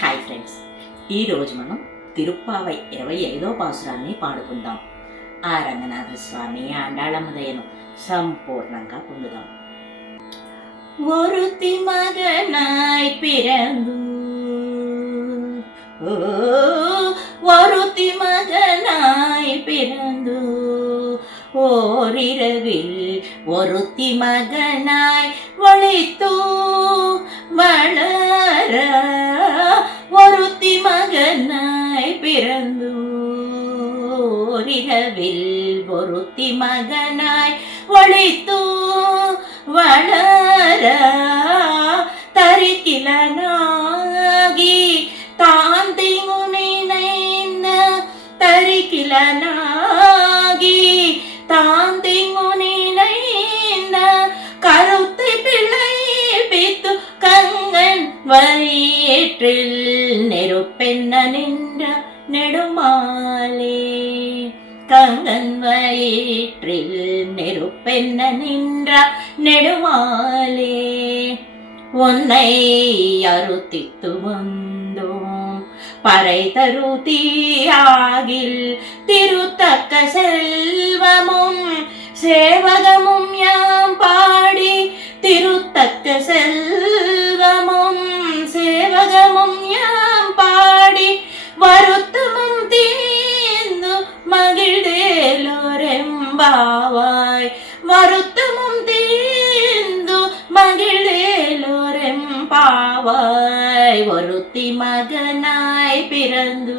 Hi friends, ఈరోజు మనం తిరుప్పావై 25వ పాసురాన్ని పాడుకుందాం. ఆ రంగనాథ స్వామి ఆండాళమ్మ దయను సంపూర్ణంగా పొందుదాం. ஒருத்தி மகனாய் பிறந்து ஒருத்தி மகனாய் பிறந்து ஓரிரவில் ஒருத்தி மகனாய் ஒளித்து வளர ஒருத்தி மகனாய் பிறந்து ஓரிரவில் ஒருத்தி மகனாய் ஒளித்து வளர தரிக்கிலனாகி தான் தீங்கு நினைந்த தரிக்கிலனாகி தான் தீங்கு நினைந்த கருத்தை பிள்ளை பித்து கங்கன் வயிற்றில் நெருப்பென்ன நின்ற நெடுமாலே கங்கன் வயிற்றில் நெருப்பென்ன நின்ற நெடுமாலே உன்னை அறுத்தித்து வந்தோம் பறை தருதியாகில் திருத்தக்க செல்வமும் சேவகமும் யாம் பாடி திருத்தக்க செல்வமும் சேவகமும் யாம் பாடி வருத்தமும் தீர்ந்து மகிழ்ந்தேலோரெம்பாவாய் வருத்தமும் தீர்ந்து மகிழ்ந்தேலோரெம்பாவாய் ஒருத்தி மகனாய் பிறந்து